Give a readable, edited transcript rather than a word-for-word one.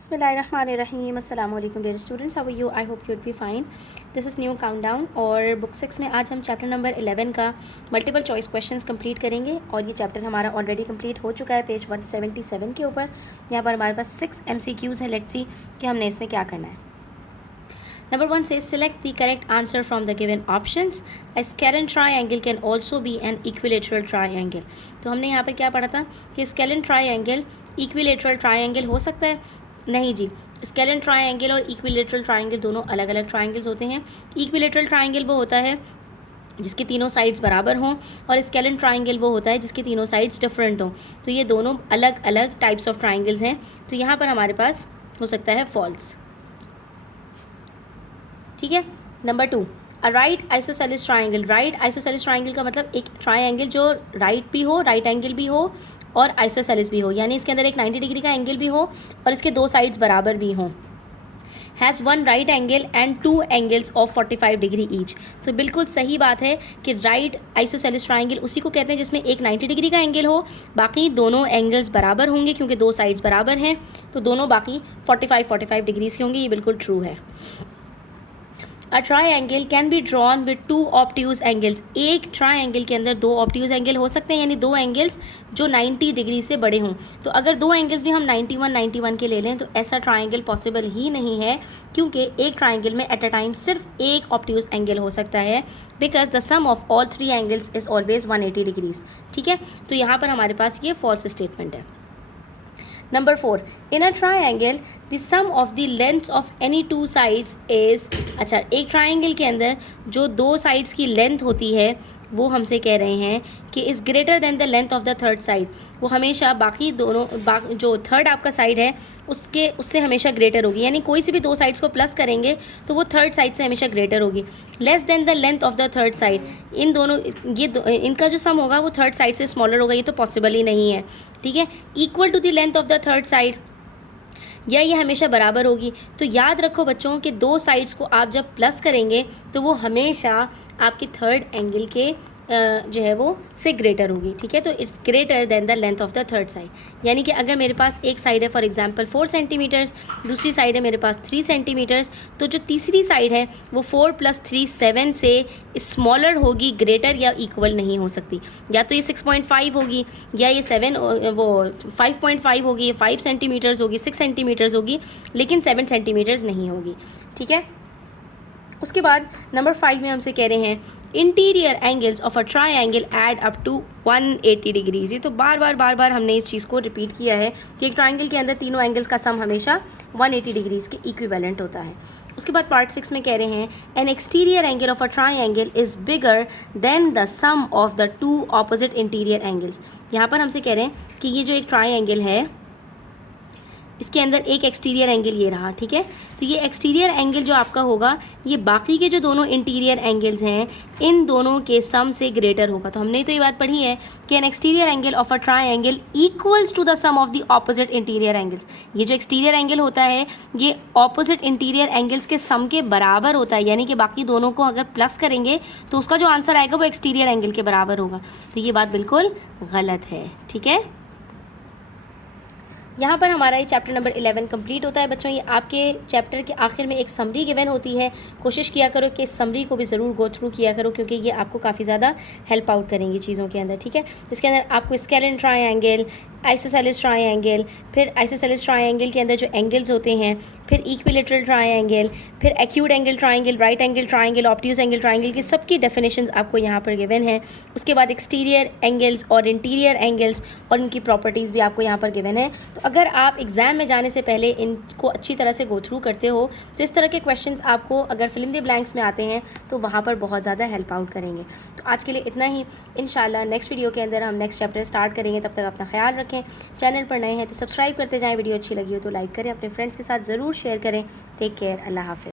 Bismillahirrahmanirrahim. Assalamu alaikum dear students. How are you? I hope you would be fine. This is new countdown और book 6 में आज हम chapter number 11 का multiple choice questions complete करेंगे और ये chapter हमारा ऑलरेडी कंप्लीट हो चुका है पेज 177 के ऊपर। यहाँ पर हमारे पास 6 MCQs हैं। लेट्स सी कि हमने इसमें क्या करना है। Number 1 says select the correct answer from the given options. A scalene triangle can also be an equilateral triangle. तो हमने यहाँ पर क्या पढ़ा था कि scalene triangle equilateral triangle हो सकता है? नहीं जी, स्केलेन ट्रायंगल और इक्विलेटरल ट्रायंगल दोनों अलग अलग ट्रायंगल्स होते हैं। इक्विलेटरल ट्रायंगल वो होता है जिसके तीनों साइड्स बराबर हों और स्केलेन ट्रायंगल वो होता है जिसके तीनों साइड्स डिफरेंट हों। तो ये दोनों अलग अलग टाइप्स ऑफ ट्रायंगल्स हैं। तो यहाँ पर हमारे पास हो सकता है फॉल्स। ठीक है। Number 2, a right isosceles triangle. Right isosceles triangle का मतलब एक ट्रायंगल जो राइट भी हो, राइट एंगल भी हो और आइसोसेलेस भी हो, यानी इसके अंदर एक 90 डिग्री का एंगल भी हो और इसके दो साइड्स बराबर भी हों। Has one right angle and two angles of 45 degree each. तो बिल्कुल सही बात है कि राइट आइसोसेलेस ट्रायंगल उसी को कहते हैं जिसमें एक 90 डिग्री का एंगल हो, बाकी दोनों एंगल्स बराबर होंगे क्योंकि दो साइड्स बराबर हैं, तो दोनों बाकी 45 डिग्रीज के होंगे। ये बिल्कुल ट्रू है। A triangle can be drawn with two obtuse angles. एक ट्रायंगल के अंदर दो ऑब्ट्यूज एंगल हो सकते हैं, यानी दो एंगल्स जो 90 डिग्री से बड़े हों। तो अगर दो एंगल्स भी हम 91 के ले लें तो ऐसा ट्रायंगल पॉसिबल ही नहीं है, क्योंकि एक ट्रायंगल में एट अ टाइम सिर्फ एक ऑब्ट्यूज एंगल हो सकता है, because the sum of all three angles is always 180 degrees. ठीक है, तो यहाँ पर हमारे पास ये फॉल्स स्टेटमेंट है। Number 4, in a triangle the sum of the lengths of any two sides is। अच्छा, एक ट्राइंगल के अंदर जो दो साइड्स की लेंथ होती है वो हमसे कह रहे हैं कि is greater than the length of the third side. वो हमेशा बाकी दोनों जो थर्ड आपका साइड है उससे हमेशा ग्रेटर होगी, यानी कोई से भी दो साइड्स को प्लस करेंगे तो वो थर्ड साइड से हमेशा ग्रेटर होगी। Less than the length of the third side, इन दोनों इनका जो सम होगा वो थर्ड साइड से स्मॉलर होगा। ये तो पॉसिबल ही नहीं है। ठीक है। Equal to the length of the third side, या ये हमेशा बराबर होगी। तो याद रखो बच्चों कि दो साइड्स को आप जब प्लस करेंगे तो वो हमेशा आपके थर्ड एंगल के जो है वो से ग्रेटर होगी। ठीक है, तो it's greater than the length of the third side. यानी कि अगर मेरे पास एक साइड है फॉर एग्जांपल 4 सेंटीमीटर्स, दूसरी साइड है मेरे पास 3 सेंटीमीटर्स, तो जो तीसरी साइड है वो 4 + 3 7 से स्मॉलर होगी, ग्रेटर या इक्वल नहीं हो सकती। या तो ये 6.5 होगी, या ये 5.5 होगी, ये 5 सेंटीमीटर्स होगी, 6 सेंटीमीटर्स होगी, लेकिन 7 सेंटीमीटर्स नहीं होगी। ठीक है। उसके बाद नंबर 5 में हमसे कह रहे हैं interior angles of a triangle add up to 180 degrees. ये तो बार बार हमने इस चीज़ को रिपीट किया है कि एक ट्रायंगल के अंदर तीनों एंगल्स का सम हमेशा 180 डिग्रीज के इक्विवेलेंट होता है। उसके बाद पार्ट 6 में कह रहे हैं an exterior angle of a triangle is bigger than the sum of the two opposite interior angles. यहाँ पर हमसे कह रहे हैं कि ये जो एक ट्रायंगल है इसके अंदर एक एक्सटीरियर एंगल ये रहा। ठीक है, तो ये एक्सटीरियर एंगल जो आपका होगा ये बाकी के जो दोनों इंटीरियर एंगल्स हैं इन दोनों के सम से ग्रेटर होगा। तो हमने तो ये बात पढ़ी है कि an exterior angle of a triangle equals to the sum of the opposite interior angles. ये जो एक्सटीरियर एंगल होता है ये ऑपोजिट इंटीरियर एंगल्स के सम के बराबर होता है, यानी कि बाकी दोनों को अगर प्लस करेंगे तो उसका जो आंसर आएगा वो एक्सटीरियर एंगल के बराबर होगा। तो ये बात बिल्कुल गलत है। ठीक है, यहाँ पर हमारा ये चैप्टर नंबर 11 कंप्लीट होता है बच्चों। ये आपके चैप्टर के आखिर में एक समरी गिवन होती है। कोशिश किया करो कि इस समरी को भी ज़रूर गो थ्रू किया करो, क्योंकि ये आपको काफ़ी ज़्यादा हेल्प आउट करेंगी चीज़ों के अंदर। ठीक है, इसके अंदर आपको स्केलेन ट्रायंगल, आइसोसेलेस ट्रायंगल, फिर आइसोसेलेस ट्रायंगल के अंदर जो एंगल्स होते हैं, फिर इक्विलेटरल ट्रायंगल, फिर acute angle triangle, right angle triangle, obtuse angle triangle की सबकी डेफिनेशंस आपको यहाँ पर गिवन है। उसके बाद एक्सटीरियर एंगल्स और इंटीरियर एंगल्स और इनकी प्रॉपर्टीज़ भी आपको यहाँ पर गिवन है। तो अगर आप एग्ज़ाम में जाने से पहले इनको अच्छी तरह से गो थ्रू करते हो तो इस तरह के क्वेश्चंस आपको अगर फिल इन द ब्लैंक्स में आते हैं तो वहाँ पर बहुत ज़्यादा हेल्प आउट करेंगे। तो आज के लिए इतना ही। इंशाल्लाह नेक्स्ट वीडियो के अंदर हम नेक्स्ट चैप्टर स्टार्ट करेंगे। तब तक अपना ख्याल रखें। चैनल पर नए हैं तो सब्सक्राइब करते जाएं, वीडियो अच्छी लगी हो तो लाइक करें, अपने फ्रेंड्स के साथ ज़रूर शेयर करें। टेक केयर, अल्लाह हाफ़िज़।